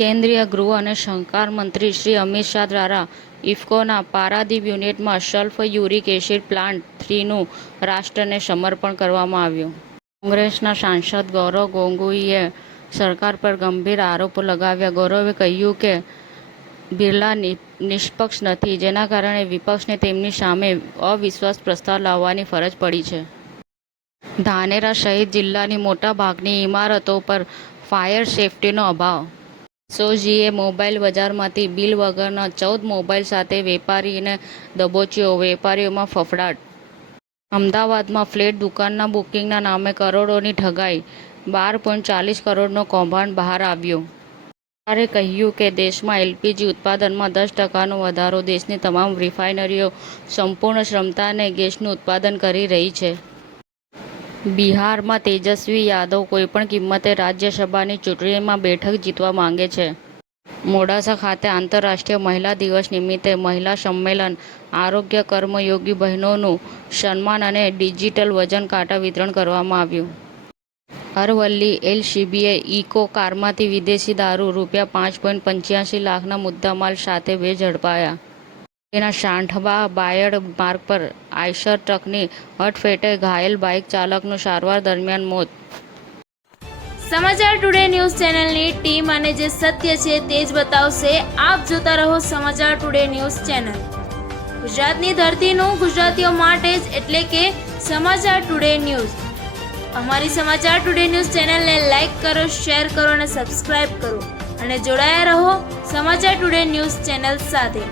કેન્દ્રીય ગૃહ અને સહકાર મંત્રી શ્રી અમિત શાહ દ્વારા ઇફકોના પારાદીપ યુનિટમાં સલ્ફ્યુરિક એસિડ પ્લાન્ટ 3નું રાષ્ટ્રને સમર્પણ કરવામાં આવ્યું. કોંગ્રેસના સાંસદ ગૌરવ ગોગોઈએ સરકાર પર ગંભીર આરોપો લગાવ્યા. ગૌરવે કહ્યું કે બિરલા નિષ્પક્ષ નથી, જેના કારણે વિપક્ષને તેમની સામે અવિશ્વાસ પ્રસ્તાવ લાવવાની ફરજ પડી છે. ધાનેરા સહિત જિલ્લાની મોટાભાગની ઇમારતો પર ફાયર સેફટીનો અભાવ. એસઓજીએ મોબાઈલ બજારમાંથી બિલ વગરના 14 મોબાઈલ સાથે વેપારીને દબોચ્યો. વેપારીઓમાં ફફડાટ. અમદાવાદમાં ફ્લેટ દુકાનના બુકિંગના નામે કરોડોની ઠગાઈ. 12.40 કરોડનું કૌભાંડ બહાર આવ્યું. સરકારે કહ્યું કે દેશમાં એલપીજી ઉત્પાદનમાં 10%નો વધારો. દેશની તમામ રિફાઇનરીઓ સંપૂર્ણ ક્ષમતાને ગેસનું ઉત્પાદન કરી રહી છે. બિહારમાં તેજસ્વી યાદવ કોઈપણ કિંમતે રાજ્યસભાની ચૂંટણીમાં બેઠક જીતવા માંગે છે. મોડાસા ખાતે આંતરરાષ્ટ્રીય મહિલા દિવસ નિમિત્તે મહિલા સંમેલન, આરોગ્ય કર્મયોગી બહેનોનું સન્માન અને ડિજિટલ વજન કાંટા વિતરણ કરવામાં આવ્યું. અરવલ્લી એલસીબીએ ઇકો કારમાંથી વિદેશી દારૂ ₹5.85 લાખના મુદ્દામાલ સાથે 2 ઝડપાયા. તેના સાંઠબા બાયડ માર્ગ પર આઈશર ટ્રકની હડફેટે ઘાયલ બાઇક ચાલકનું સારવાર દરમિયાન મોત. સમાચાર ટુડે ન્યૂઝ ચેનલની ટીમ અને જે સત્ય છે તે જ બતાવશે. આપ જોતા રહો સમાચાર ટુડે ન્યૂઝ ચેનલ. ગુજરાતની ધરતીનું ગુજરાતીઓ માટે જ, એટલે કે સમાચાર ટુડે ન્યૂઝ. અમારી સમાચાર ટુડે ન્યૂઝ ચેનલને લાઇક કરો, શેર કરો અને સબસ્ક્રાઇબ કરો અને જોડાયા રહો સમાચાર ટુડે ન્યૂઝ ચેનલ સાથે.